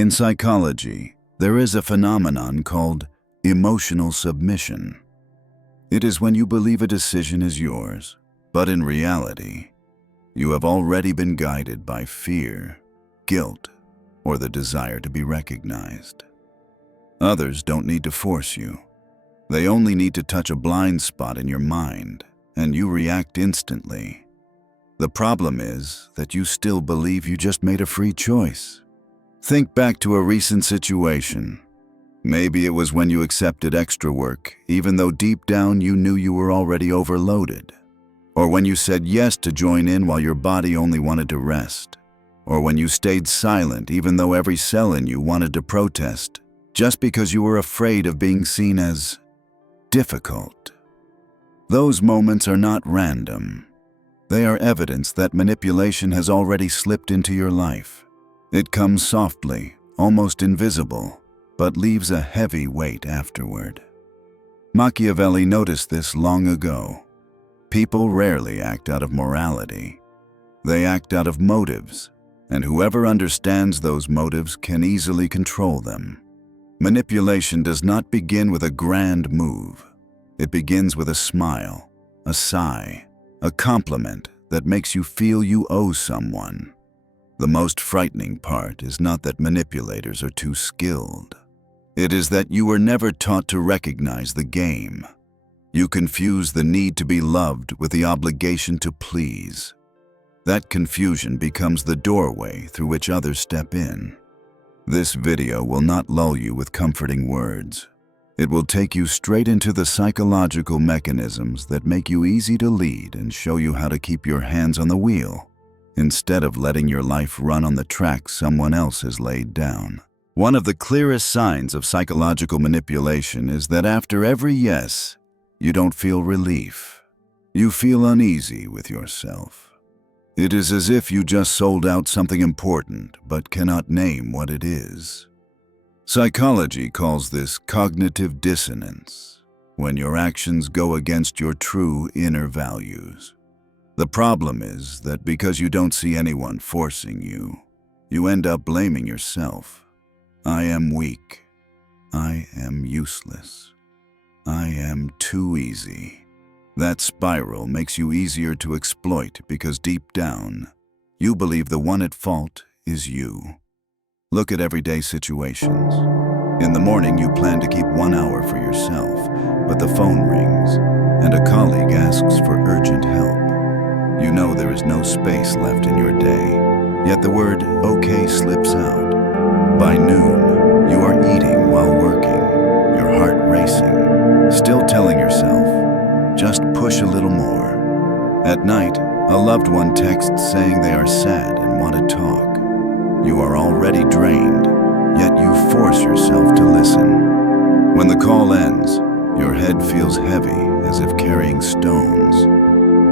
In psychology, there is a phenomenon called emotional submission. It is when you believe a decision is yours, but in reality, you have already been guided by fear, guilt, or the desire to be recognized. Others don't need to force you. They only need to touch a blind spot in your mind, and you react instantly. The problem is that you still believe you just made a free choice. Think back to a recent situation. Maybe it was when you accepted extra work, even though deep down you knew you were already overloaded. Or when you said yes to join in while your body only wanted to rest. Or when you stayed silent even though every cell in you wanted to protest, just because you were afraid of being seen as difficult. Those moments are not random. They are evidence that manipulation has already slipped into your life. It comes softly, almost invisible, but leaves a heavy weight afterward. Machiavelli noticed this long ago. People rarely act out of morality. They act out of motives, and whoever understands those motives can easily control them. Manipulation does not begin with a grand move. It begins with a smile, a sigh, a compliment that makes you feel you owe someone. The most frightening part is not that manipulators are too skilled. It is that you were never taught to recognize the game. You confuse the need to be loved with the obligation to please. That confusion becomes the doorway through which others step in. This video will not lull you with comforting words. It will take you straight into the psychological mechanisms that make you easy to lead and show you how to keep your hands on the wheel, instead of letting your life run on the track someone else has laid down. One of the clearest signs of psychological manipulation is that after every yes, you don't feel relief. You feel uneasy with yourself. It is as if you just sold out something important but cannot name what it is. Psychology calls this cognitive dissonance, when your actions go against your true inner values. The problem is that because you don't see anyone forcing you, you end up blaming yourself. I am weak. I am useless. I am too easy. That spiral makes you easier to exploit because deep down, you believe the one at fault is you. Look at everyday situations. In the morning, you plan to keep 1 hour for yourself, but the phone rings, and a colleague asks for urgent help. You know there is no space left in your day, yet the word okay slips out. By noon, you are eating while working, your heart racing, still telling yourself, just push a little more. At night, a loved one texts saying they are sad and want to talk. You are already drained, yet you force yourself to listen. When the call ends, your head feels heavy as if carrying stones.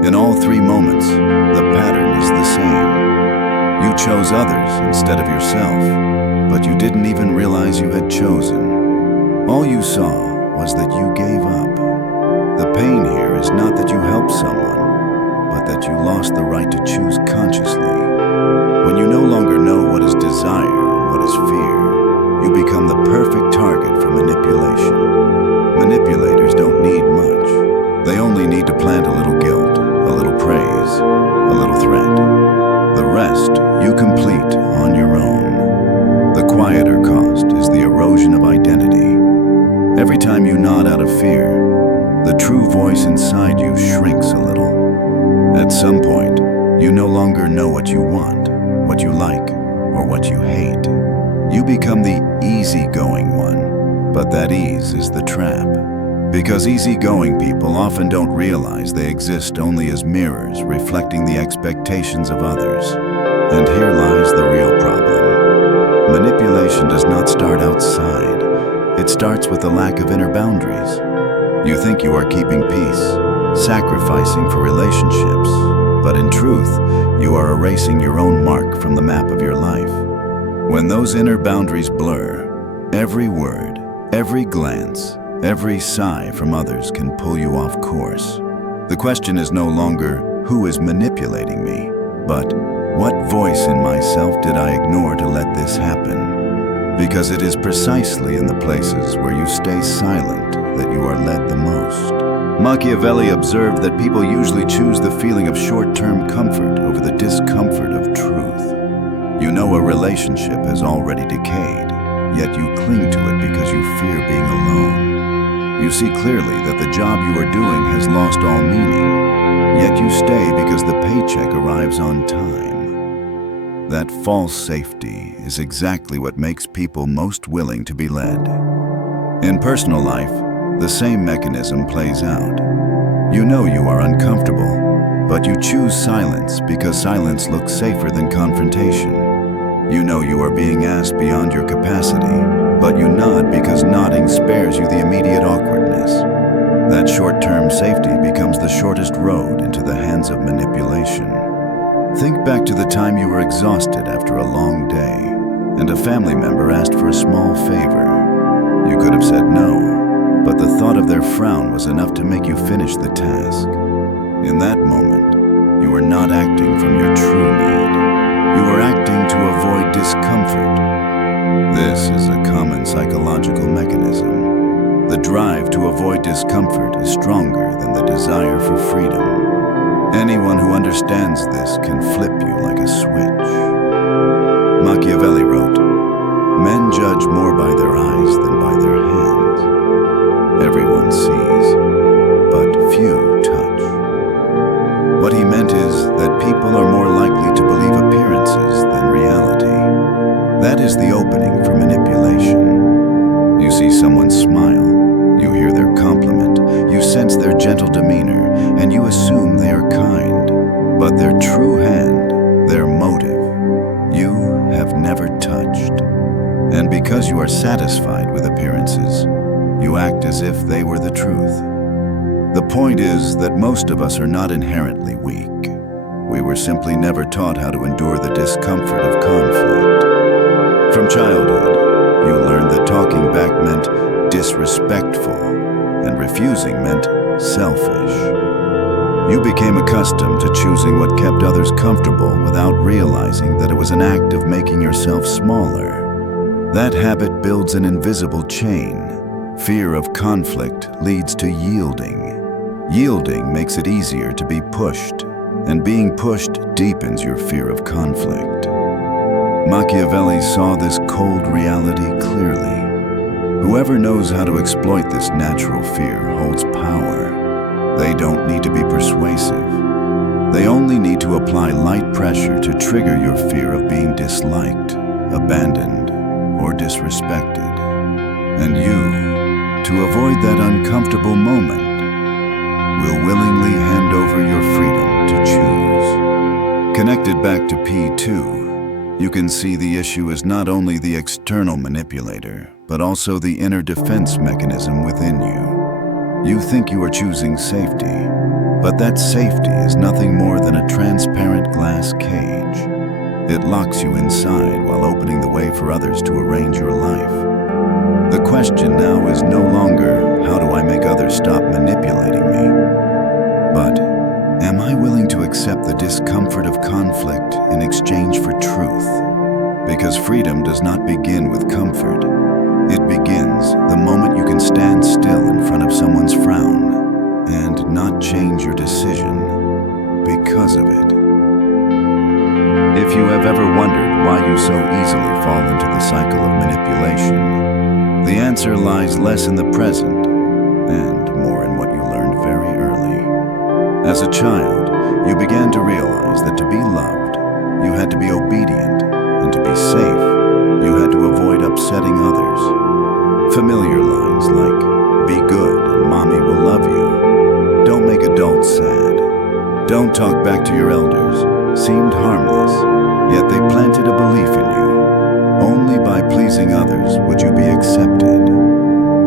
In all three moments, the pattern is the same. You chose others instead of yourself, but you didn't even realize you had chosen. All you saw was that you gave up. The pain here is not that you helped someone, but that you lost the right to choose consciously. When you no longer know what is desire and what is fear, you become the perfect target for manipulation. Manipulators don't need much. They only need to plant a little guilt, a little praise, a little threat. The rest you complete on your own. The quieter cost is the erosion of identity. Every time you nod out of fear, the true voice inside you shrinks a little. At some point, you no longer know what you want, what you like, or what you hate. You become the easygoing one, but that ease is the trap. Because easygoing people often don't realize they exist only as mirrors reflecting the expectations of others. And here lies the real problem. Manipulation does not start outside. It starts with the lack of inner boundaries. You think you are keeping peace, sacrificing for relationships, but in truth, you are erasing your own mark from the map of your life. When those inner boundaries blur, every word, every glance, every sigh from others can pull you off course. The question is no longer, who is manipulating me, but what voice in myself did I ignore to let this happen? because it is precisely in the places where you stay silent that you are led the most. Machiavelli observed that people usually choose the feeling of short-term comfort over the discomfort of truth. You know a relationship has already decayed, yet you cling to it because you fear being alone. You see clearly that the job you are doing has lost all meaning, yet you stay because the paycheck arrives on time. That false safety is exactly what makes people most willing to be led. In personal life, the same mechanism plays out. You know you are uncomfortable, but you choose silence because silence looks safer than confrontation. You know you are being asked beyond your capacity, but you nod because nodding spares you the immediate awkwardness. That short-term safety becomes the shortest road into the hands of manipulation. Think back to the time you were exhausted after a long day, and a family member asked for a small favor. You could have said no, but the thought of their frown was enough to make you finish the task. In that moment, you were not acting from your true need. You were acting to avoid discomfort. This is a common psychological mechanism. The drive to avoid discomfort is stronger than the desire for freedom. Anyone who understands this can flip you like a switch. Machiavelli wrote, "Men judge more by their eyes than by their hands. Everyone sees, but few touch." What he meant is that people are more likely to believe appearances than reality. That is the opening for manipulation. You see someone smile, you hear their compliment, you sense their gentle demeanor, and you assume they are kind. But their true hand, their motive, you have never touched. And because you are satisfied with appearances, you act as if they were the truth. The point is that most of us are not inherently weak. We were simply never taught how to endure the discomfort of conflict. From childhood, you learned that talking back meant disrespectful, and refusing meant selfish. You became accustomed to choosing what kept others comfortable without realizing that it was an act of making yourself smaller. That habit builds an invisible chain. Fear of conflict leads to yielding. Yielding makes it easier to be pushed, and being pushed deepens your fear of conflict. Machiavelli saw this cold reality clearly. Whoever knows how to exploit this natural fear holds power. They don't need to be persuasive. They only need to apply light pressure to trigger your fear of being disliked, abandoned, or disrespected. And you, to avoid that uncomfortable moment, will willingly hand over your freedom to choose. Connected back to P2, you can see the issue is not only the external manipulator, but also the inner defense mechanism within you. You think you are choosing safety, but that safety is nothing more than a transparent glass cage. It locks you inside while opening the way for others to arrange your life. The question now is no longer, how do I make others stop manipulating me? But, am I willing to accept the discomfort of conflict in exchange for truth? Because freedom does not begin with comfort. It begins the moment you can stand still in front of someone's frown and not change your decision because of it. If you have ever wondered why you so easily fall into the cycle of manipulation, the answer lies less in the present and more in what you learned very early. As a child, you began to realize that to be loved, you had to be obedient, and to be safe, you had to avoid upsetting others. Familiar lines like, "Be good and mommy will love you," "Don't make adults sad," "Don't talk back to your elders," seemed harmless, yet they planted a belief in you. Only by pleasing others would you be accepted.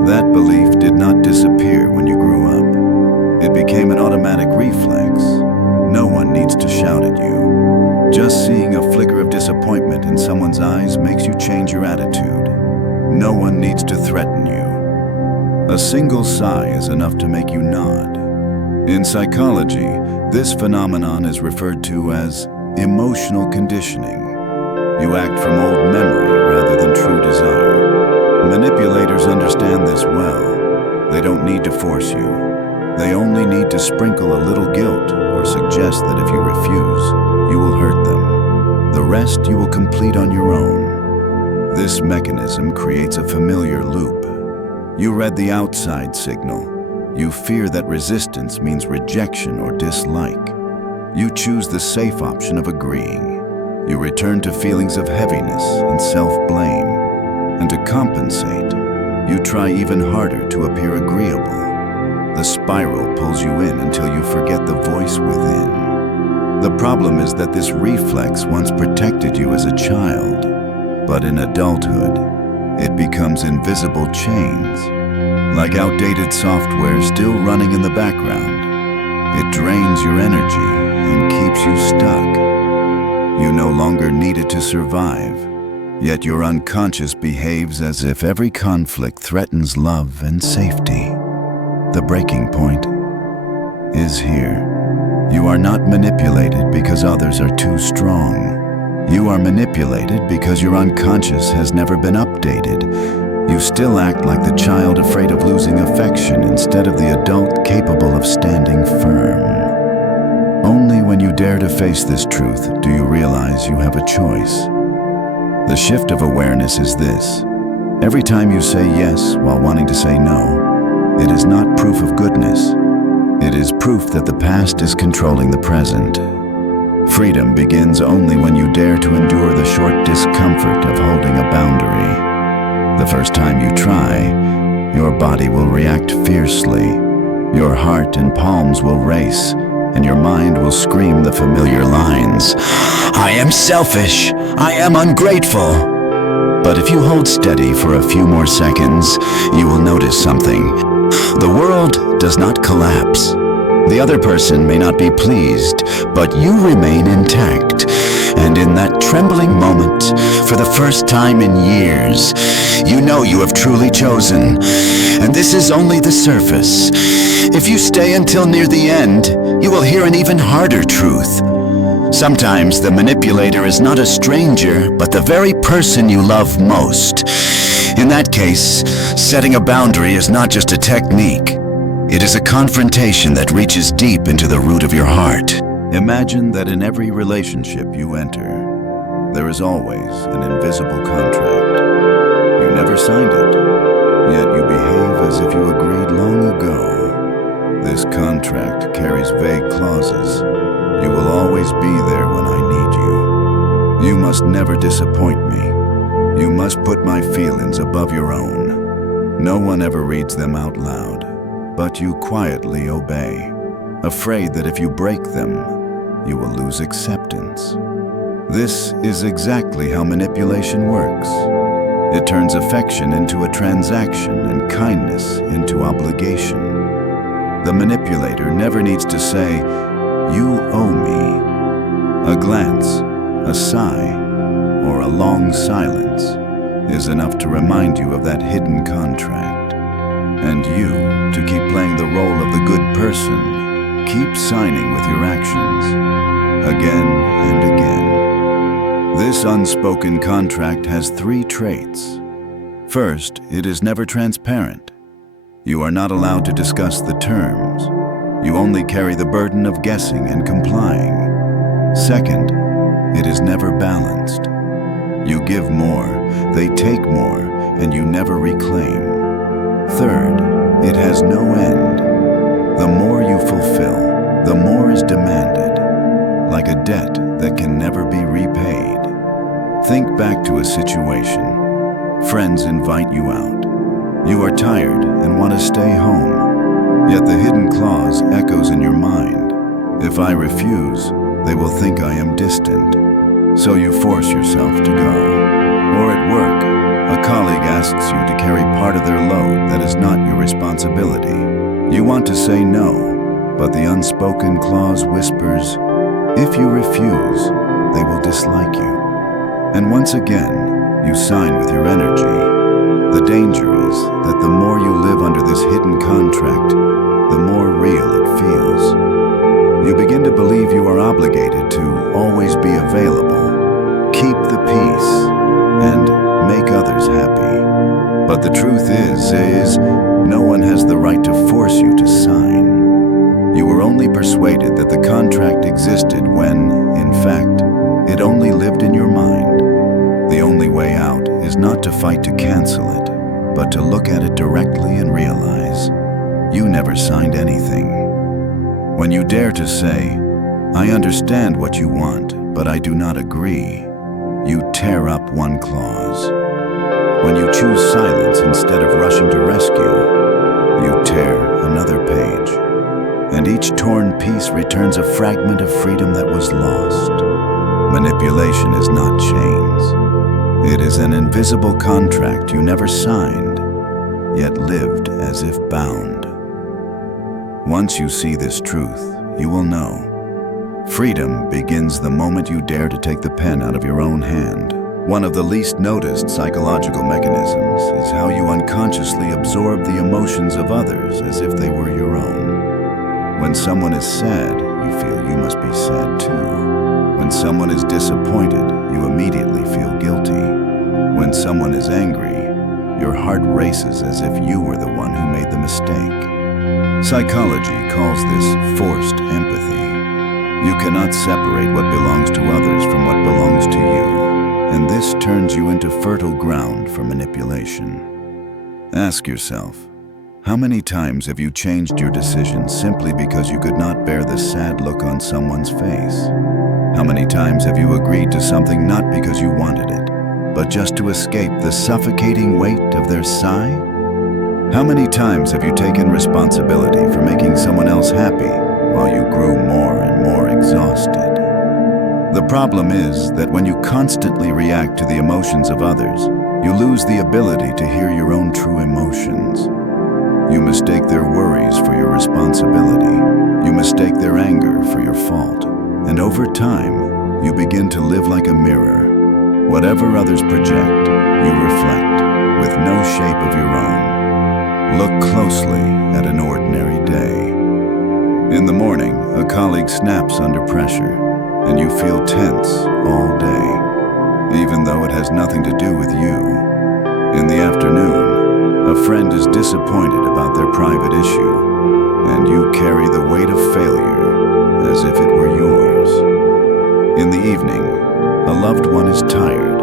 That belief did not disappear when you grew up. It became an automatic reflex. No one needs to shout at you. Just seeing a flicker of disappointment in someone's eyes makes you change your attitude. No one needs to threaten you. A single sigh is enough to make you nod. In psychology, this phenomenon is referred to as emotional conditioning. You act from old memory rather than true desire. Manipulators understand this well. They don't need to force you. They only need to sprinkle a little guilt or suggest that if you refuse, you will hurt them. The rest you will complete on your own. This mechanism creates a familiar loop. You read the outside signal. You fear that resistance means rejection or dislike. You choose the safe option of agreeing. You return to feelings of heaviness and self-blame. And to compensate, you try even harder to appear agreeable. The spiral pulls you in until you forget the voice within. The problem is that this reflex once protected you as a child, but in adulthood, it becomes invisible chains. Like outdated software still running in the background, it drains your energy and keeps you stuck. You no longer need it to survive, yet your unconscious behaves as if every conflict threatens love and safety. The breaking point is here. You are not manipulated because others are too strong. You are manipulated because your unconscious has never been updated. You still act like the child afraid of losing affection instead of the adult capable of standing firm. Only when you dare to face this truth do you realize you have a choice. The shift of awareness is this. Every time you say yes while wanting to say no, it is not proof of goodness. It is proof that the past is controlling the present. Freedom begins only when you dare to endure the short discomfort of holding a boundary. The first time you try, your body will react fiercely. Your heart and palms will race, and your mind will scream the familiar lines. I am selfish. I am ungrateful. But if you hold steady for a few more seconds, you will notice something. The world does not collapse. The other person may not be pleased, but you remain intact. And in that trembling moment, for the first time in years, you know you have truly chosen. And this is only the surface. If you stay until near the end, you will hear an even harder truth. Sometimes the manipulator is not a stranger, but the very person you love most. In that case, setting a boundary is not just a technique. It is a confrontation that reaches deep into the root of your heart. Imagine that in every relationship you enter, there is always an invisible contract. You never signed it, yet you behave as if you agreed long ago. This contract carries vague clauses. You will always be there when I need you. You must never disappoint me. You must put my feelings above your own. No one ever reads them out loud, but you quietly obey, afraid that if you break them, you will lose acceptance. This is exactly how manipulation works. It turns affection into a transaction and kindness into obligation. The manipulator never needs to say, "You owe me." A glance, a sigh, or a long silence is enough to remind you of that hidden contract. And you, to keep playing the role of the good person, keep signing with your actions, again and again. This unspoken contract has 3 traits. First, it is never transparent. You are not allowed to discuss the terms. You only carry the burden of guessing and complying. Second, it is never balanced. You give more, they take more, and you never reclaim. Third, it has no end. The more you fulfill, the more is demanded, like a debt that can never be repaid. Think back to a situation. Friends invite you out. You are tired and want to stay home, yet the hidden clause echoes in your mind. If I refuse, they will think I am distant. So you force yourself to go. Or at work, a colleague asks you to carry part of their load that is not your responsibility. You want to say no, but the unspoken clause whispers, if you refuse, they will dislike you. And once again, you sign with your energy. The danger is that the more you live under this hidden contract, the more real it feels. You begin to believe you are obligated to always be available, keep the peace, But the truth is no one has the right to force you to sign. You were only persuaded that the contract existed when, in fact, it only lived in your mind. The only way out is not to fight to cancel it, but to look at it directly and realize you never signed anything. When you dare to say, "I understand what you want, but I do not agree," you tear up one clause. When you choose silence instead of rushing to rescue, you tear another page. And each torn piece returns a fragment of freedom that was lost. Manipulation is not chains. It is an invisible contract you never signed, yet lived as if bound. Once you see this truth, you will know. Freedom begins the moment you dare to take the pen out of your own hand. One of the least noticed psychological mechanisms is how you unconsciously absorb the emotions of others as if they were your own. When someone is sad, you feel you must be sad too. When someone is disappointed, you immediately feel guilty. When someone is angry, your heart races as if you were the one who made the mistake. Psychology calls this forced empathy. You cannot separate what belongs to others from what belongs to you, and this turns you into fertile ground for manipulation. Ask yourself, how many times have you changed your decision simply because you could not bear the sad look on someone's face? How many times have you agreed to something not because you wanted it, but just to escape the suffocating weight of their sigh? How many times have you taken responsibility for making someone else happy while you grew more and more exhausted? The problem is that when you constantly react to the emotions of others, you lose the ability to hear your own true emotions. You mistake their worries for your responsibility. You mistake their anger for your fault. And over time, you begin to live like a mirror. Whatever others project, you reflect, with no shape of your own. Look closely at an ordinary day. In the morning, a colleague snaps under pressure, and you feel tense all day, even though it has nothing to do with you. In the afternoon, a friend is disappointed about their private issue, and you carry the weight of failure as if it were yours. In the evening, a loved one is tired,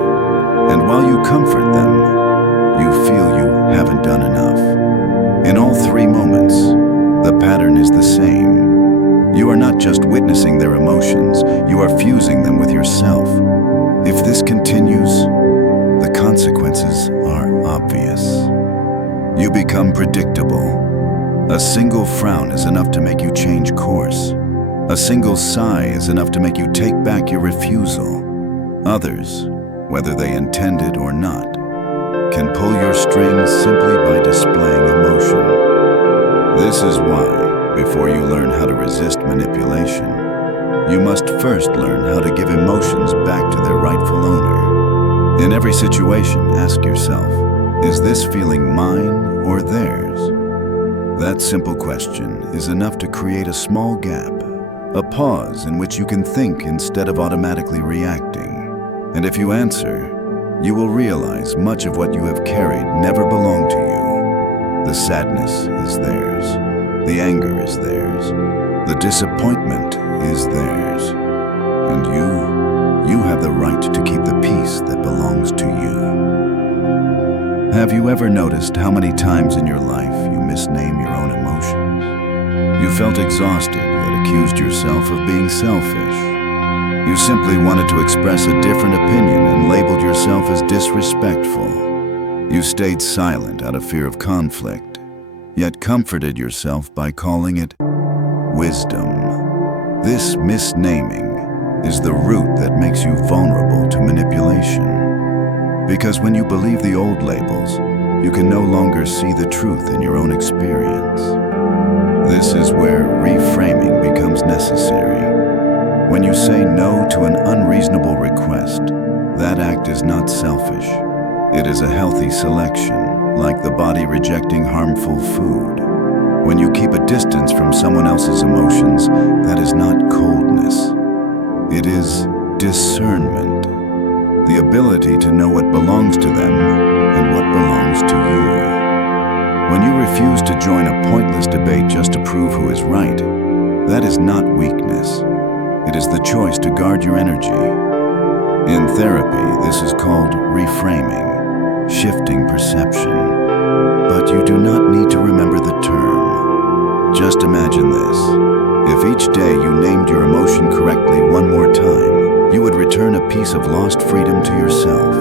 and while you comfort them, you feel you haven't done enough. In all three moments, the pattern is the same. You are not just witnessing their emotions, you are fusing them with yourself. If this continues, the consequences are obvious. You become predictable. A single frown is enough to make you change course. A single sigh is enough to make you take back your refusal. Others, whether they intend it or not, can pull your strings simply by displaying emotion. This is why, before you learn how to resist manipulation, you must first learn how to give emotions back to their rightful owner. In every situation, ask yourself, is this feeling mine or theirs? That simple question is enough to create a small gap, a pause in which you can think instead of automatically reacting. And if you answer, you will realize much of what you have carried never belonged to you. The sadness is theirs. The anger is theirs. The disappointment is theirs. And you have the right to keep the peace that belongs to you. Have you ever noticed how many times in your life you misname your own emotions? You felt exhausted, yet accused yourself of being selfish. You simply wanted to express a different opinion and labeled yourself as disrespectful. You stayed silent out of fear of conflict, yet comforted yourself by calling it wisdom. This misnaming is the root that makes you vulnerable to manipulation. Because when you believe the old labels, you can no longer see the truth in your own experience. This is where reframing becomes necessary. When you say no to an unreasonable request, that act is not selfish. It is a healthy selection, like the body rejecting harmful food. When you keep a distance from someone else's emotions, that is not coldness. It is discernment. the ability to know what belongs to them and what belongs to you. When you refuse to join a pointless debate just to prove who is right, that is not weakness. It is the choice to guard your energy. In therapy, this is called reframing, shifting perception. But you do not need to remember the term. Just imagine this. If each day you named your emotion correctly one more time, you would return a piece of lost freedom to yourself.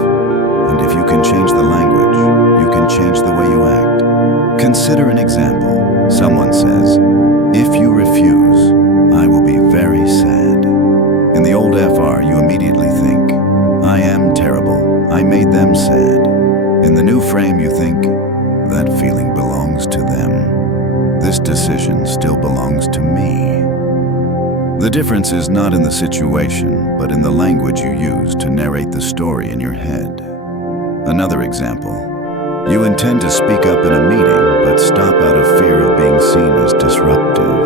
And if you can change the language, you can change the way you act. Consider an example. Someone says, "If you refuse, I will be very sad." In the old FR, you immediately think, "I am terrible. I made them sad." In the new frame, you think, "That feeling belongs to them. This decision still belongs to me." The difference is not in the situation, but in the language you use to narrate the story in your head. Another example. You intend to speak up in a meeting, but stop out of fear of being seen as disruptive.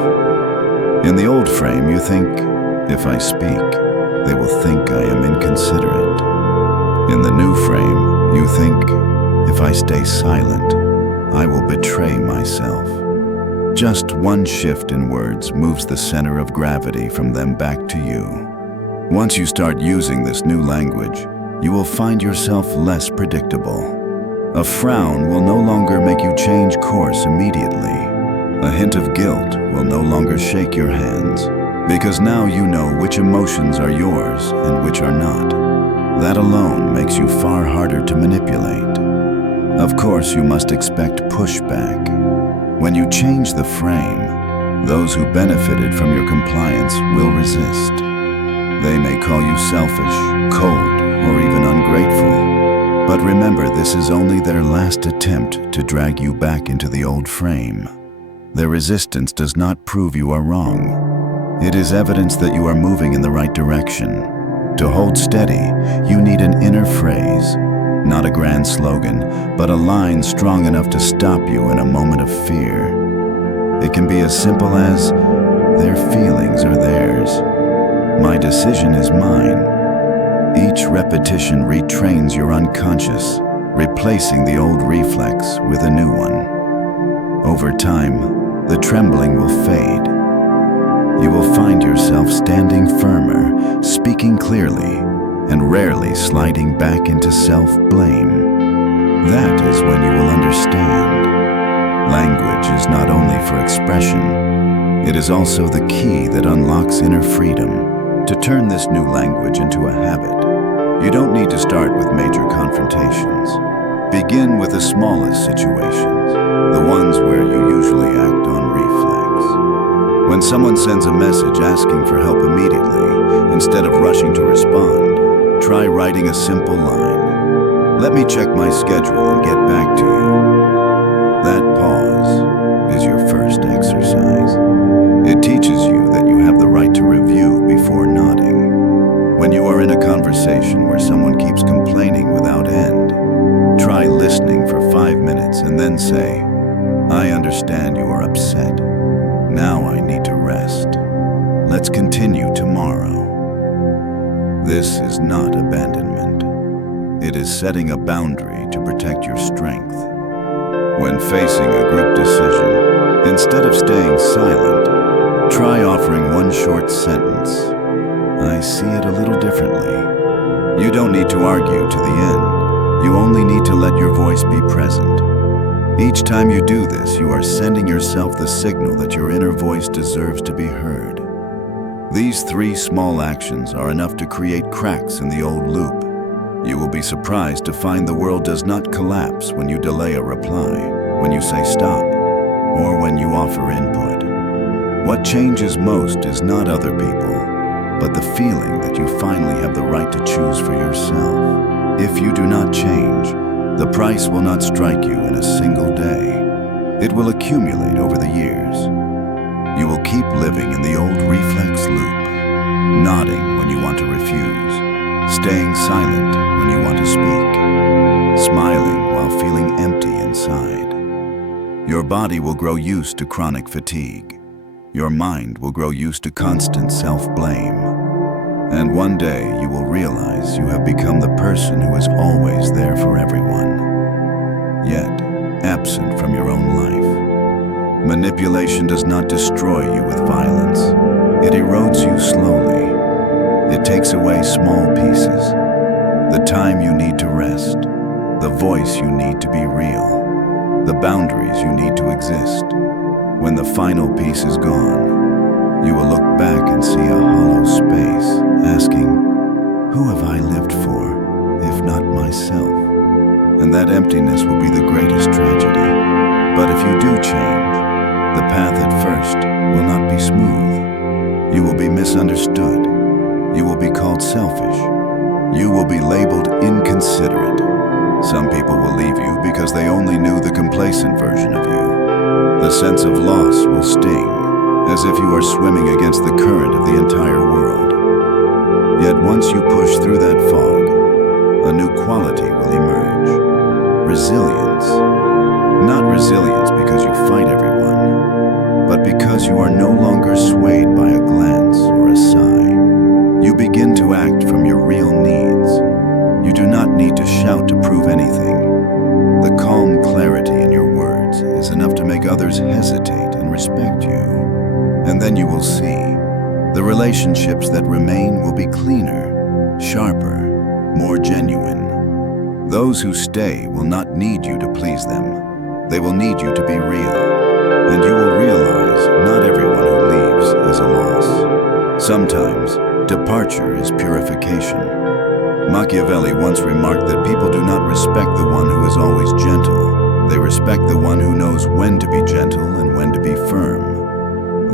In the old frame, you think, "If I speak, they will think I am inconsiderate." In the new frame, you think, "If I stay silent, I will betray myself." Just one shift in words moves the center of gravity from them back to you. Once you start using this new language, you will find yourself less predictable. A frown will no longer make you change course immediately. A hint of guilt will no longer shake your hands, because now you know which emotions are yours and which are not. That alone makes you far harder to manipulate. Of course, you must expect pushback. When you change the frame, those who benefited from your compliance will resist. They may call you selfish, cold, or even ungrateful. But remember, this is only their last attempt to drag you back into the old frame. Their resistance does not prove you are wrong. It is evidence that you are moving in the right direction. To hold steady, you need an inner phrase, not a grand slogan, but a line strong enough to stop you in a moment of fear. It can be as simple as, "Their feelings are theirs. My decision is mine." Each repetition retrains your unconscious, replacing the old reflex with a new one. Over time, the trembling will fade. You will find yourself standing firmer, speaking clearly, and rarely sliding back into self-blame. That is when you will understand. Language is not only for expression, it is also the key that unlocks inner freedom. To turn this new language into a habit, you don't need to start with major confrontations. Begin with the smallest situations, the ones where you usually act on reflex. When someone sends a message asking for help immediately, instead of rushing to respond, try writing a simple line. "Let me check my schedule and get back to you." That pause is your first exercise. It teaches you that you have the right to review before nodding. When you are in a conversation where someone keeps complaining without end, try listening for 5 minutes and then say, "I understand you are upset. Now I need to rest. Let's continue tomorrow." This is not abandonment. It is setting a boundary to protect your strength. When facing a group decision, instead of staying silent, try offering one short sentence. "I see it a little differently." You don't need to argue to the end. You only need to let your voice be present. Each time you do this, you are sending yourself the signal that your inner voice deserves to be heard. These 3 small actions are enough to create cracks in the old loop. You will be surprised to find the world does not collapse when you delay a reply, when you say stop, or when you offer input. What changes most is not other people, but the feeling that you finally have the right to choose for yourself. If you do not change, the price will not strike you in a single day. It will accumulate over the years. You will keep living in the old reflex loop, nodding when you want to refuse, staying silent when you want to speak, smiling while feeling empty inside. Your body will grow used to chronic fatigue. Your mind will grow used to constant self-blame. And one day you will realize realize you have become the person who is always there for everyone, yet absent from your own life. Manipulation does not destroy you with violence. It erodes you slowly. It takes away small pieces, the time you need to rest, the voice you need to be real, the boundaries you need to exist. When the final piece is gone, you will look back and see a hollow space, asking, who have I lived for, if not myself? And that emptiness will be the greatest tragedy. But if you do change, the path at first will not be smooth. You will be misunderstood. You will be called selfish. You will be labeled inconsiderate. Some people will leave you because they only knew the complacent version of you. The sense of loss will sting, as if you are swimming against the current of the entire world. Yet once you push through that fog, a new quality will emerge. Resilience. Not resilience because you fight everyone, but because you are no longer swayed by a glance or a sigh. You begin to act from your real needs. You do not need to shout to prove anything. The calm clarity in your words is enough to make others hesitate and respect you. And then you will see the relationships that remain will be cleaner, sharper, more genuine. Those who stay will not need you to please them. They will need you to be real. And you will realize not everyone who leaves is a loss. Sometimes, departure is purification. Machiavelli once remarked that people do not respect the one who is always gentle. They respect the one who knows when to be gentle and when to be firm.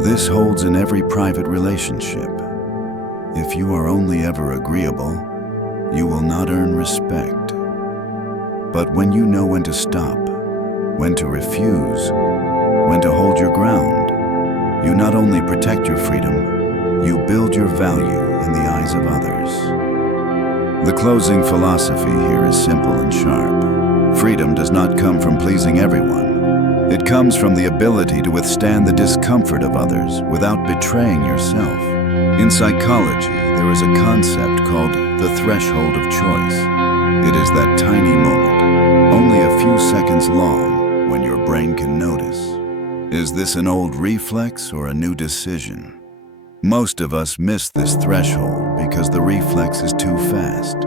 This holds in every private relationship. If you are only ever agreeable, you will not earn respect. But when you know when to stop, when to refuse, when to hold your ground, you not only protect your freedom, you build your value in the eyes of others. The closing philosophy here is simple and sharp. Freedom does not come from pleasing everyone. It comes from the ability to withstand the discomfort of others without betraying yourself. In psychology, there is a concept called the threshold of choice. It is that tiny moment, only a few seconds long, when your brain can notice. Is this an old reflex or a new decision? Most of us miss this threshold because the reflex is too fast.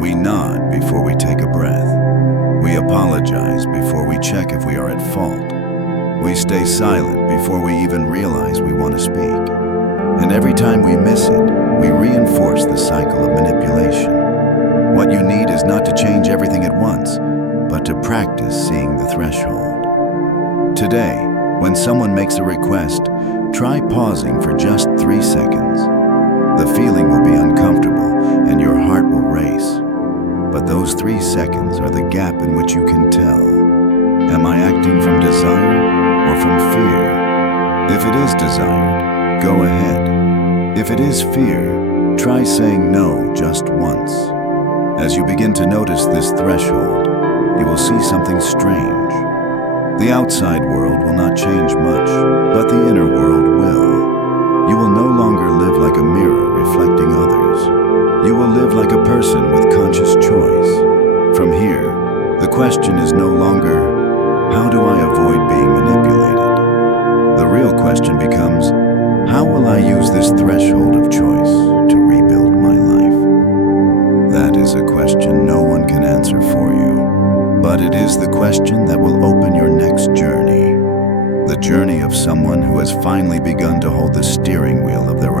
We nod before we take a breath. We apologize before we check if we are at fault. We stay silent before we even realize we want to speak. And every time we miss it, we reinforce the cycle of manipulation. What you need is not to change everything at once, but to practice seeing the threshold. Today, when someone makes a request, try pausing for just 3 seconds. The feeling will be uncomfortable and your heart will race. But those 3 seconds are the gap in which you can tell. Am I acting from desire or from fear? If it is desired, go ahead. If it is fear, try saying no just once. As you begin to notice this threshold, you will see something strange. The outside world will not change much, but the inner world will. You will no longer live like a mirror reflecting others. You will live like a person with conscious choice. From here, the question is no longer, how do I avoid being manipulated? The real question becomes, how will I use this threshold of choice to rebuild my life? That is a question no one can answer for you. But it is the question that will open your next journey. The journey of someone who has finally begun to hold the steering wheel of their